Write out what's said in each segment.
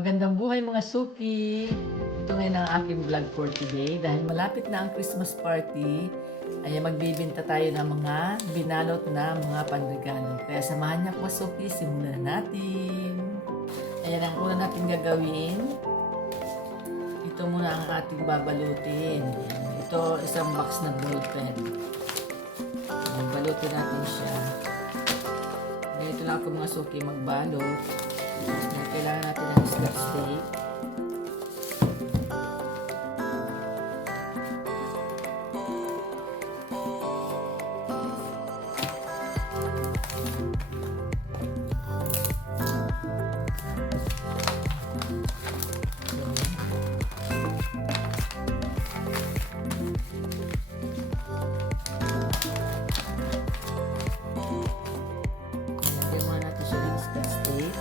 Magandang buhay mga suki! Ito ngayon ang aking vlog for today. Dahil malapit na ang Christmas party, ay magbibinta tayo ng mga binalot na mga panregalo. Kaya samahan niyo po suki, simulan natin. Ayan ang una natin gagawin. Ito muna ang ating babalutin. Ito isang box na ballpen. Balutin natin siya. Ganito lang ako mga suki magbalot. Kailangan natin ng scotch tape. Lagyan muna natin siya ng scotch tape.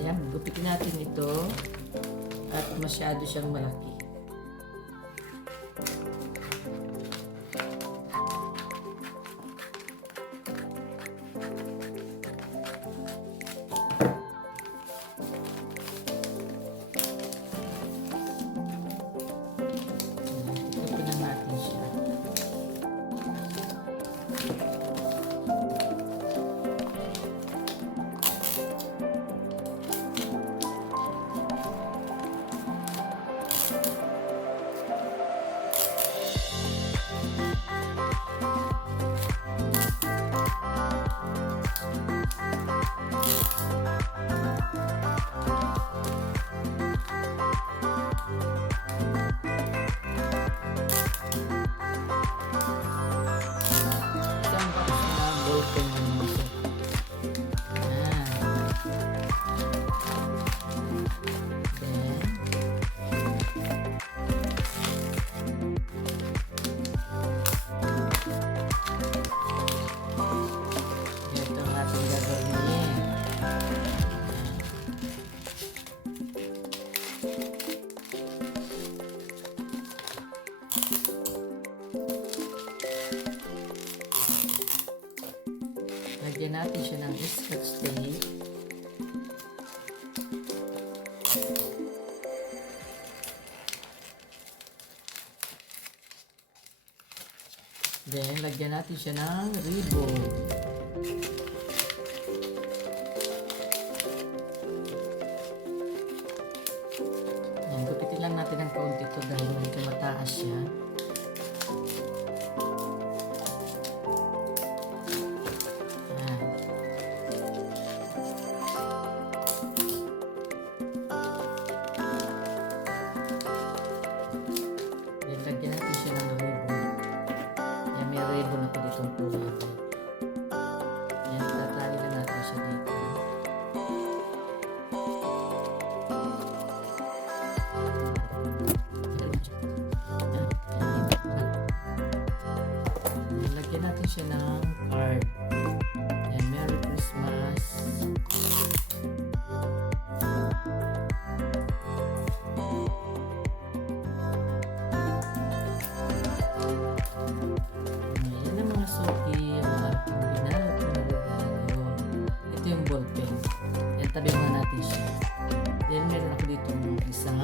Ayan, gupitin natin ito at masyado siyang malaki. Gupitin natin siya. Isang box na ballpen ng mga ito ang ating gagawin. Lagyan natin siya ng scotch tape. Then, lagyan natin siya ng ribbon. Ayan, gupitin lang natin ng kaunti ito dahil medyo mataas siya. Ayan. Then, lagyan natin siya ng ribbon. Ayan, may ribbon ako ditong kulay. Ayan, tatali na natin siya dito. Lagyan natin siya ng card. Ayan, Merry Christmas. Ayan ang mga suki, ang ating binalot na regalo. Ito yung ballpen. Ayan, tabi muna natin siya. Then, meron ako dito isang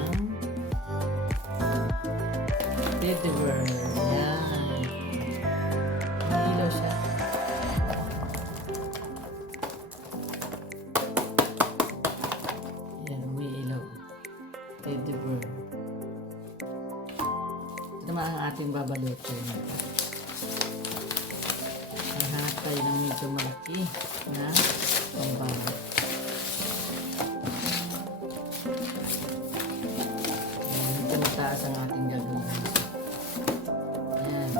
teddy bear. Ayan. May ilaw siya. Ayan, umiilaw. Teddy bear. Ito naman ang ating babalutin. Hanap tayo ng medyo malaki na pambalot. Ayan, ito mataas ang ating gagawin. Ayan.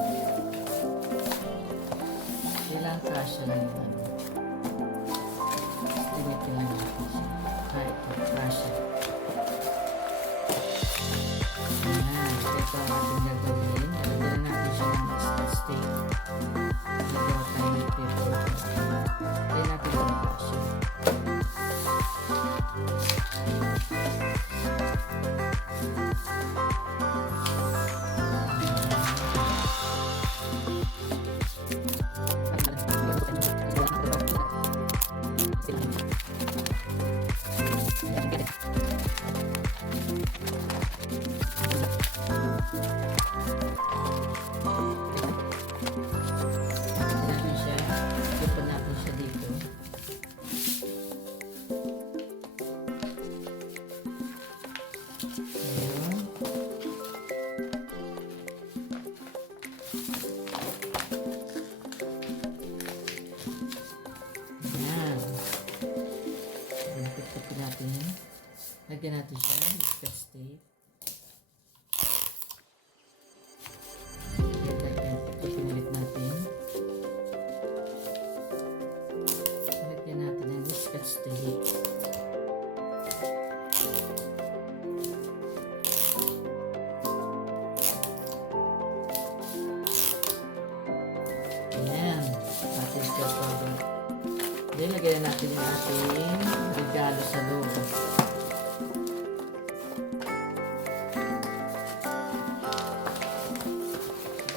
Kailangan kasya lang yung ano. Limitin lang natin siya. Ito, kasya. Ayan, ito ang ating gagawin. Lagyan natin siya ng scotch tape. Lagyan tayo ng paper. Natin siya. Ipan natin siya dito. Ayan. Ayan. Lapit-lapit natin. Lagyan natin siya. Scotch tape. Pinalit natin. Lagyan natin ang scotch tape. Ayan. Ating scotch powder. Then, lagyan natin yung ating regalo sa loob.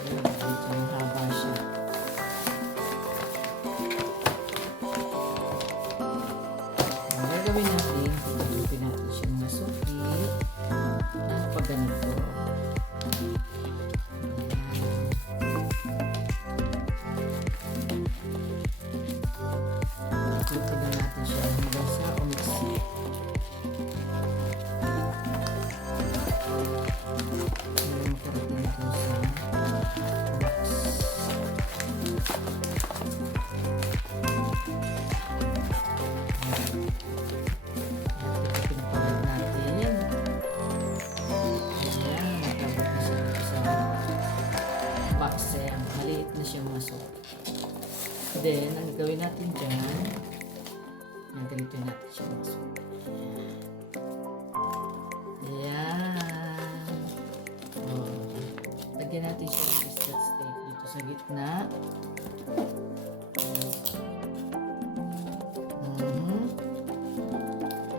Ayan, medyo mahaba siya. Ang gagawin natin, pagkalutin natin siya mga suki na pag ganito. Pagkalutin na natin siya hanggang sa umiksi. Ayan, makarating natin sa box. Pinapalag natin. Ayan, nakabot na siya dito sa box. Ayan, maliit na siya masok. Then, ang gawin natin dyan, yung ganito natin siya masok. Ayan. Oh. Lagyan natin siya ng scotch tape dito sa gitna.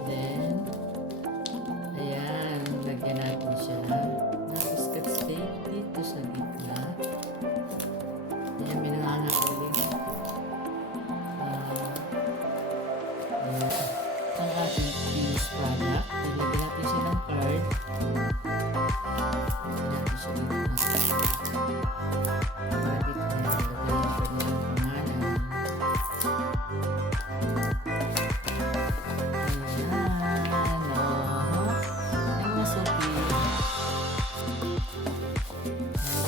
Then, ayan, lagyan natin siya ng scotch tape dito sa gitna. Ayan, may nangangaling. Ayan, ang ating finished product. Lagyan natin siya ng card. Lagyan natin siya dito. Para dito na lagyan yung kanyang pangalan. Ayan, oh. Ang mga suki.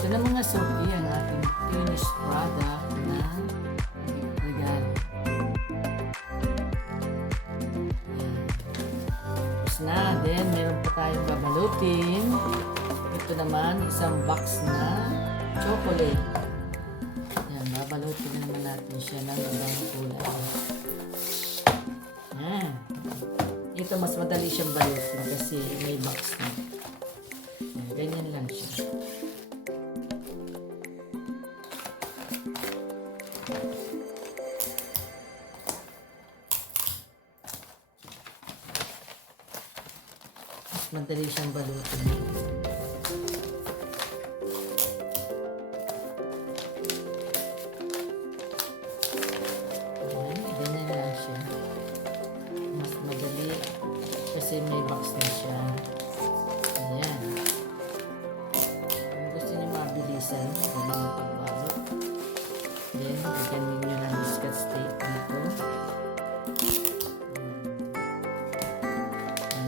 Ito na mga suki, ang ating finished product na regalo. Ayan. Tapos na, then meron pa tayong babalutin. Ito naman, isang box na chocolate. Ayan, babalutin na naman natin siya ng ibang kulay. Ayan. Ito, mas madali siyang balutin kasi may box na. Ayan, ganyan lang siya. Mas madali siyang balutin. Ayan, ganyan lang siya. Mas madali kasi may box na siya. Ayan. Kung gusto niyo mabilisan, dali mo pagbalot. Then, lagyan ninyo ng scotch tape dito.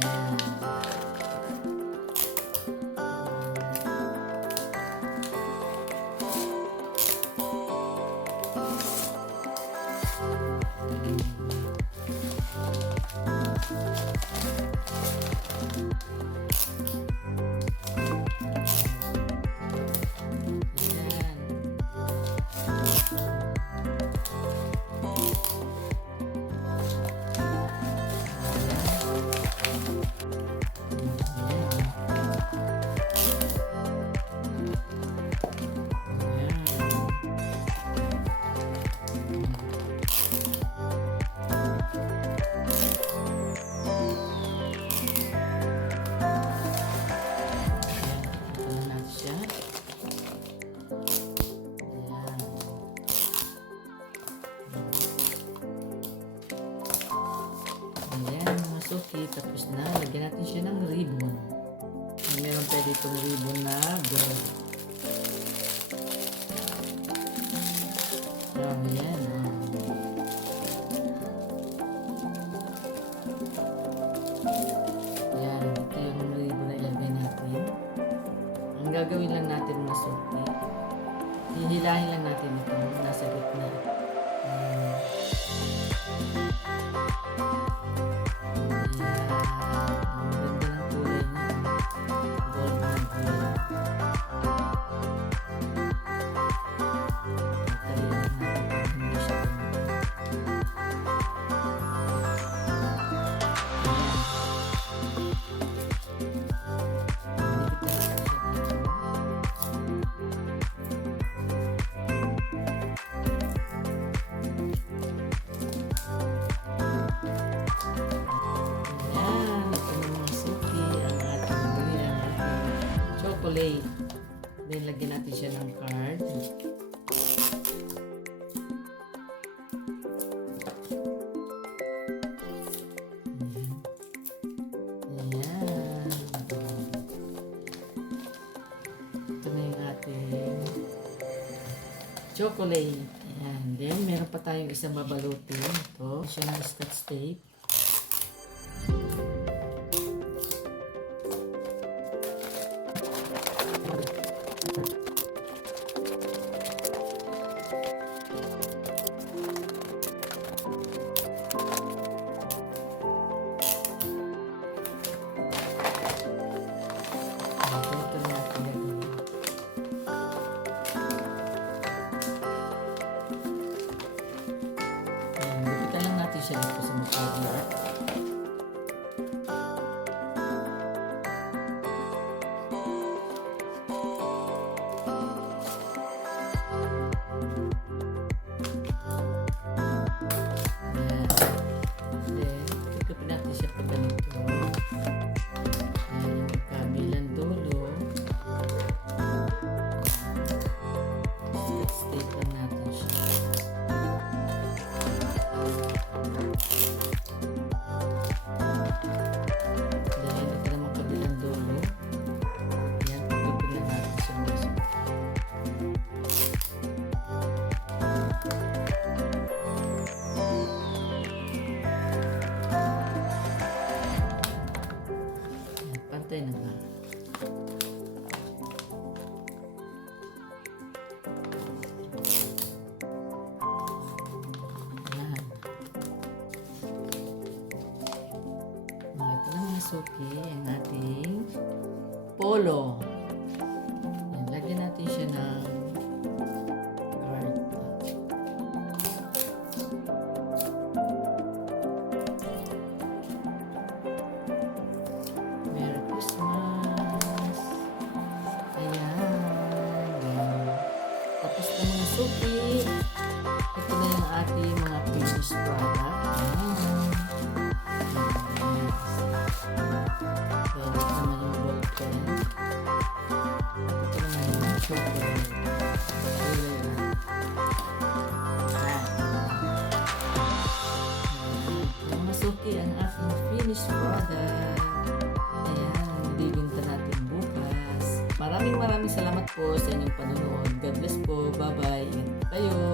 Ayan. Tapos na, lagyan natin siya ng ribbon. Meron pwede itong ribbon na gold. Yan. Yan, ito yung ribbon na ilagay natin. Ang gagawin lang natin mga suki, hihilahin lang natin ito nasa gitna. Chocolate. Then, lagyan natin siya ng card. Ayan. Ito na yung ating chocolate. Ayan. Then, meron pa tayong isang babalutin. Ito, siya ng scotch tape. Siya dito sa mukha. Pantay na ba? Ito na mga suki, ang ating polo. Yan, lagyan natin siya ng card. Merry Christmas! Ayan. Tapos na mga suki. Ito na yung ating mga finished product. Ayan. Masuki ang aking finished product. Ayan, bibinta natin bukas. Maraming salamat po sa inyong panonood. God bless po. Bye-bye. Ingat po kayo.